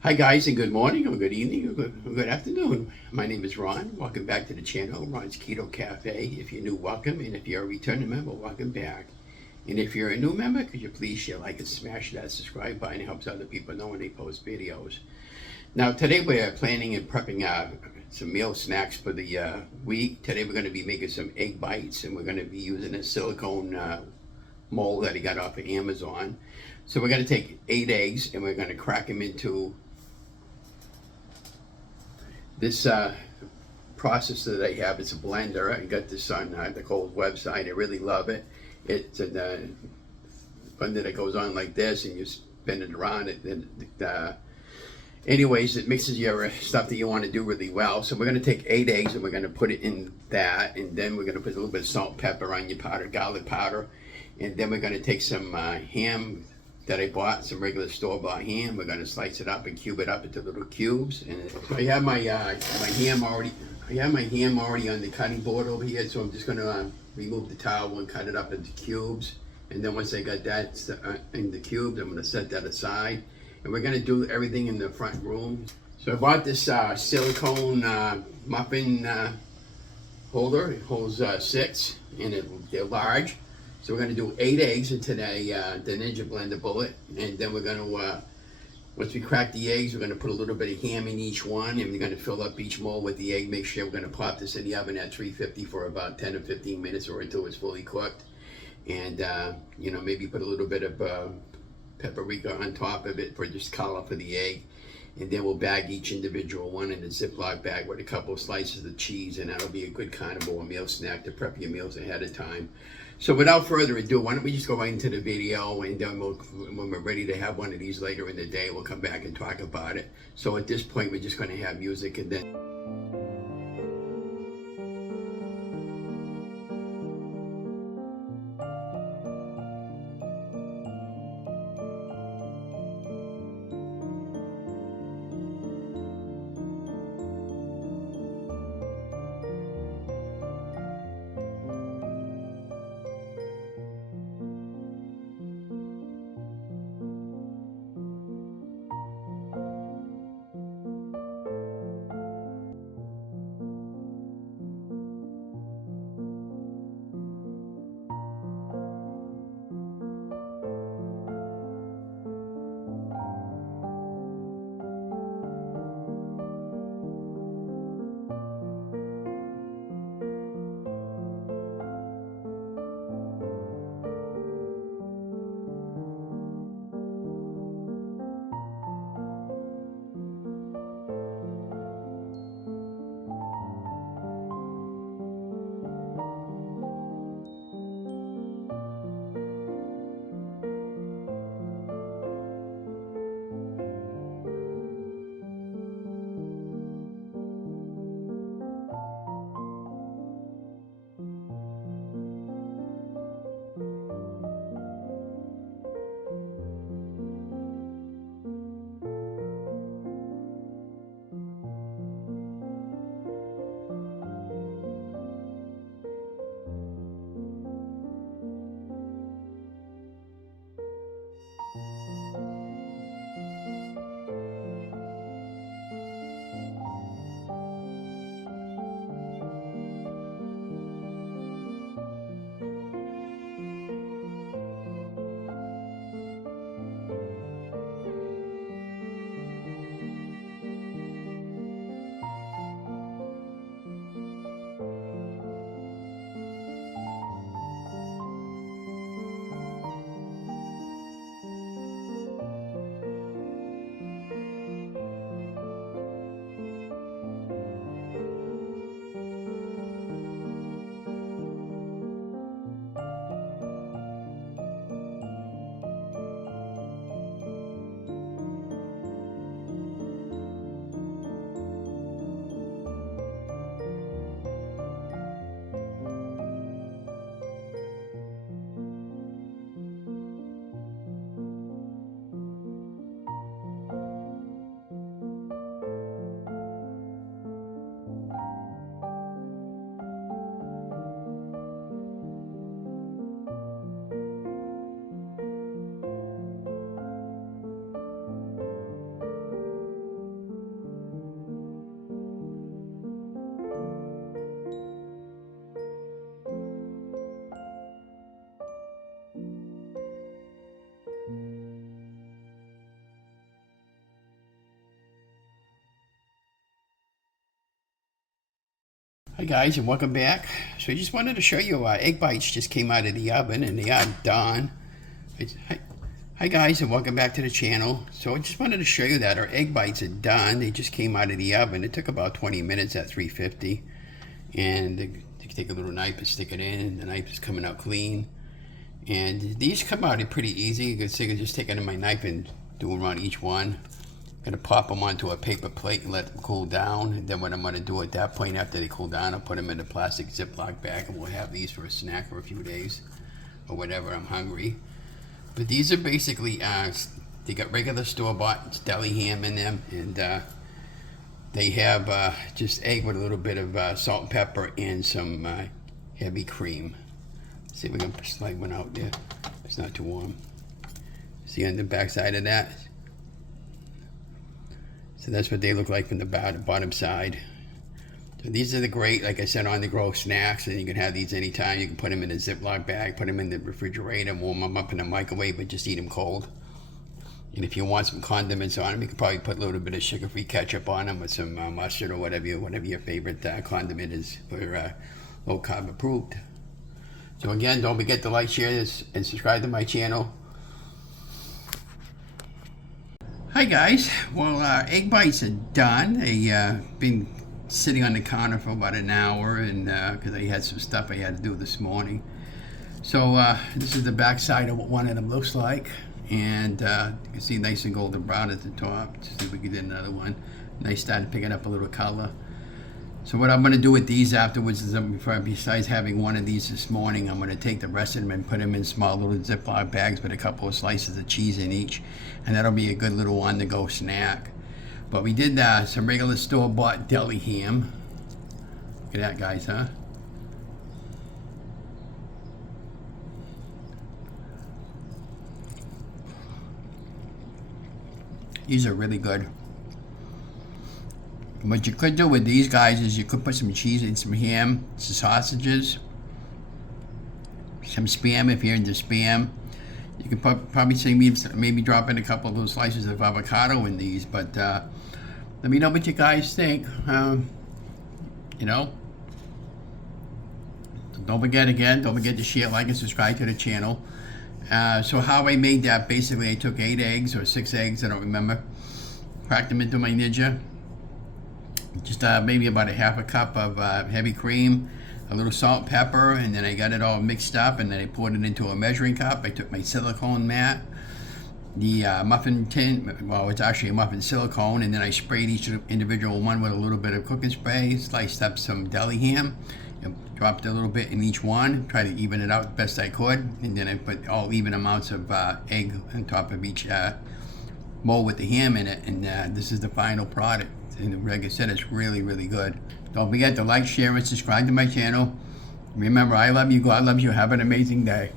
Hi guys, and good morning, or good evening, or good afternoon. My name is Ron. Welcome back to the channel, Ron's Keto Cafe. If you're new, welcome, and if you're a returning member, welcome back. And if you're a new member, could you please share, like, and smash that subscribe button? It helps other people know when they post videos. Now, today we're planning and prepping some meal snacks for the week. Today we're going to be making some egg bites, and we're going to be using a silicone mold that I got off of Amazon. So we're going to take 8 eggs, and we're going to crack them into this process that I have. It's a blender. I got this on the Cole's website. I really love it. It's a blender that goes on like this, and you spin it around. Anyways, it mixes your stuff that you want to do really well. So we're going to take 8 eggs and we're going to put it in that, and then we're going to put a little bit of salt, pepper, onion powder, garlic powder, and then we're going to take some ham that I bought, some regular store-bought ham. We're going to slice it up and cube it up into little cubes. And so I have my ham already. I have my ham already on the cutting board over here. So I'm just going to remove the towel and cut it up into cubes. And then once I got that in the cubes, I'm going to set that aside. And we're going to do everything in the front room. So I bought this silicone muffin holder. It holds 6, and they're large. So we're going to do 8 eggs into the Ninja Blender bullet, and then we're going to, once we crack the eggs, we're going to put a little bit of ham in each one, and we're going to fill up each mold with the egg mixture. We're going to pop this in the oven at 350 for about 10 or 15 minutes or until it's fully cooked. And, maybe put a little bit of paprika on top of it for just color for the egg. And then we'll bag each individual one in a Ziploc bag with a couple of slices of cheese, and that'll be a good carnivore meal snack to prep your meals ahead of time. So without further ado, why don't we just go right into the video, and then when we're ready to have one of these later in the day, we'll come back and talk about it. So at this point, we're just going to have music, and then Hi guys, and welcome back. So I just wanted to show you egg bites just came out of the oven and they are done. Hi guys, and welcome back to the channel. So I just wanted to show you that our egg bites are done. They just came out of the oven. It took about 20 minutes at 350. And you take a little knife and stick it in, and the knife is coming out clean. And these come out pretty easy. You can see I just take it in my knife and do around each one. I'm gonna pop them onto a paper plate and let them cool down. And then what I'm gonna do at that point, after they cool down, I'll put them in a plastic Ziploc bag, and we'll have these for a snack for a few days or whatever I'm hungry. But these are basically, they got regular store-bought deli ham in them, and they have just egg with a little bit of salt and pepper and some heavy cream. Let's see if we can slide one out there. It's not too warm. See on the back side of that? So that's what they look like from the bottom side. So these are the great, like I said, on the go snacks, and you can have these anytime. You can put them in a Ziploc bag, put them in the refrigerator, warm them up in the microwave, but just eat them cold. And if you want some condiments on them, you can probably put a little bit of sugar-free ketchup on them with some mustard or whatever your favorite condiment is for low-carb approved. So again, don't forget to like, share this, and subscribe to my channel. Hi guys, well egg bites are done. I've been sitting on the counter for about an hour, and because I had some stuff I had to do this morning. So this is the back side of what one of them looks like, and you can see nice and golden brown at the top. Let's see if we can get another one. And I started picking up a little color. So what I'm going to do with these afterwards is, besides having one of these this morning, I'm going to take the rest of them and put them in small little Ziploc bags with a couple of slices of cheese in each, and that'll be a good little on-the-go snack. But we did some regular store-bought deli ham. Look at that, guys, huh? These are really good. What you could do with these guys is you could put some cheese and some ham, some sausages, some Spam if you're into Spam. You could probably say maybe drop in a couple of those slices of avocado in these, but let me know what you guys think. You know, don't forget to share, like, and subscribe to the channel. So how I made that, basically I took 8 eggs or 6 eggs, I don't remember, cracked them into my Ninja. Just maybe about a half a cup of heavy cream, a little salt, pepper, and then I got it all mixed up, and then I poured it into a measuring cup. I took my silicone mat, the muffin tin, well, it's actually a muffin silicone, and then I sprayed each individual one with a little bit of cooking spray, sliced up some deli ham, and dropped a little bit in each one, tried to even it out best I could, and then I put all even amounts of egg on top of each mold with the ham in it, and this is the final product. And like I said, it's really, really good. Don't forget to like, share, and subscribe to my channel. Remember, I love you, God loves you. Have an amazing day.